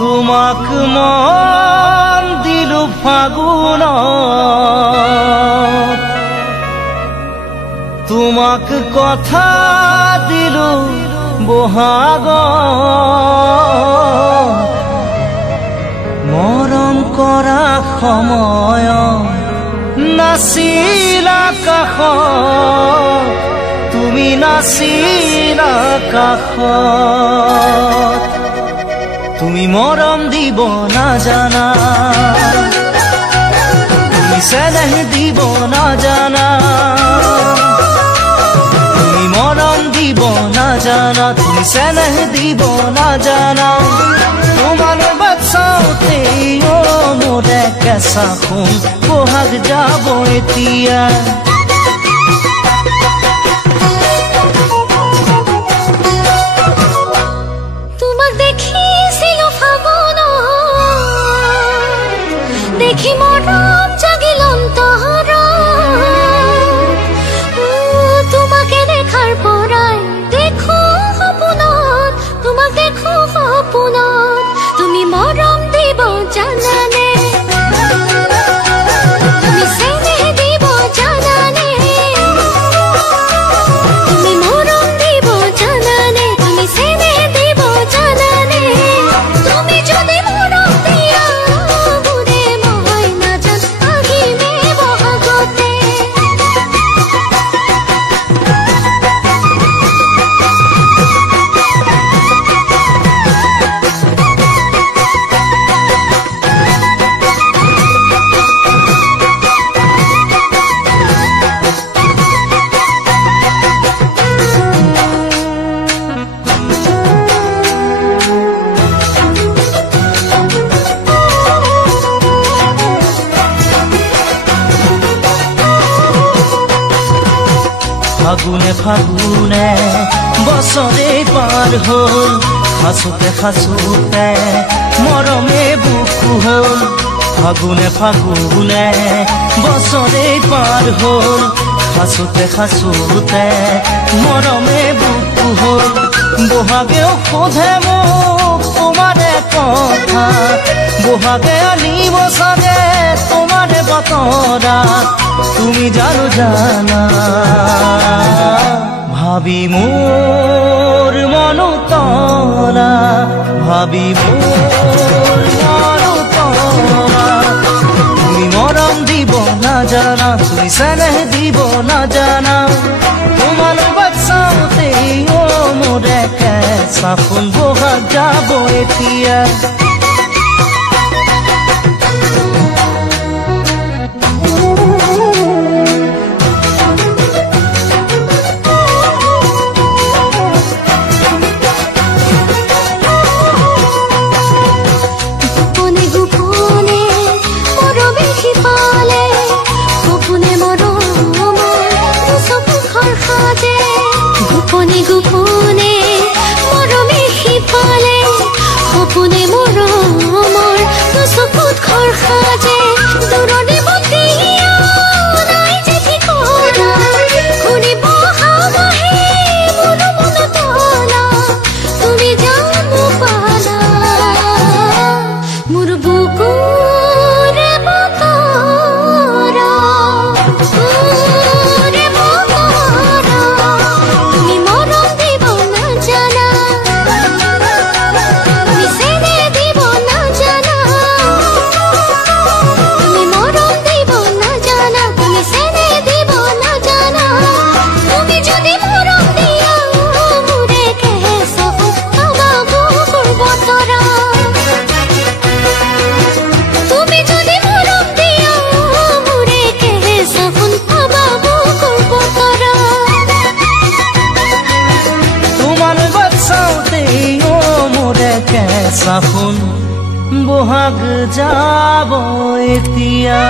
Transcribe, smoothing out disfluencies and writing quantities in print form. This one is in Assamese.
তোমাক মন দিলো ফাগুনত, তোমাক কথা দিলো বহাগত। মৰম কৰা সময়ত নাছিলা কাষত, তুমি নাছিলা কাষত। তুমি মৰম দিব নাজানা, তুমি চেনেহ দিব নাজানা, তুমি মৰম দিব নাজানা, তুমি চেনেহ দিব নাজানা। তোমালৈ বাচাওতে মোৰে কেঁচা সোণ বহাগ যাব এতিয়া। দেখি মৰম জাগিল অন্তৰত, তোমাকে দেখাৰ পৰাই দেখো সপোনত, তোমাক দেখো সপোনত। তুমি মৰম দিব জানানে, তুমি চেনেহ দিব জানানে, তুমি মৰম দিব জানানে, তুমি চেনেহ দিব জানানে। তুমি যদি মৰম দিয়া ফাগুনে ফাগুনে বছৰে পাৰ হ'ল, খাচোতে খাচোতে মৰমে বুকু হ'ল। ফাগুনে ফাগুনে বছৰে পাৰ হ'ল, খাচোতে খাচোতে মৰমে বুকু হ'ল। বহাগেও সোধে মোক তোমাৰে কথা, বহাগে আনিব চাগে তোমাৰে বতৰা। তুমি জানো জানা ভাবি মোৰ মন তৰা, ভাবি মোৰ মন তৰা। তুমি মৰম দিব নাজানা, তুমি চেনেহ দিব নাজানা। তোমালৈ বাচাওতে মোৰে কেঁচা সোণ বহাগ যাব এতিয়া। গোপনে গোপনে মৰমে সিফালে, সপোনে মৰমৰ চকুত ঘৰ সাজে। দূৰতে বতিয়া নাই যে ঠিকনা, শুনিব সামাহে মোৰ মন তলা। তুমি জানো পালা মোৰ বুকুৰে বতৰা, কেঁচা সোণ বহাগ যাব এতিয়া।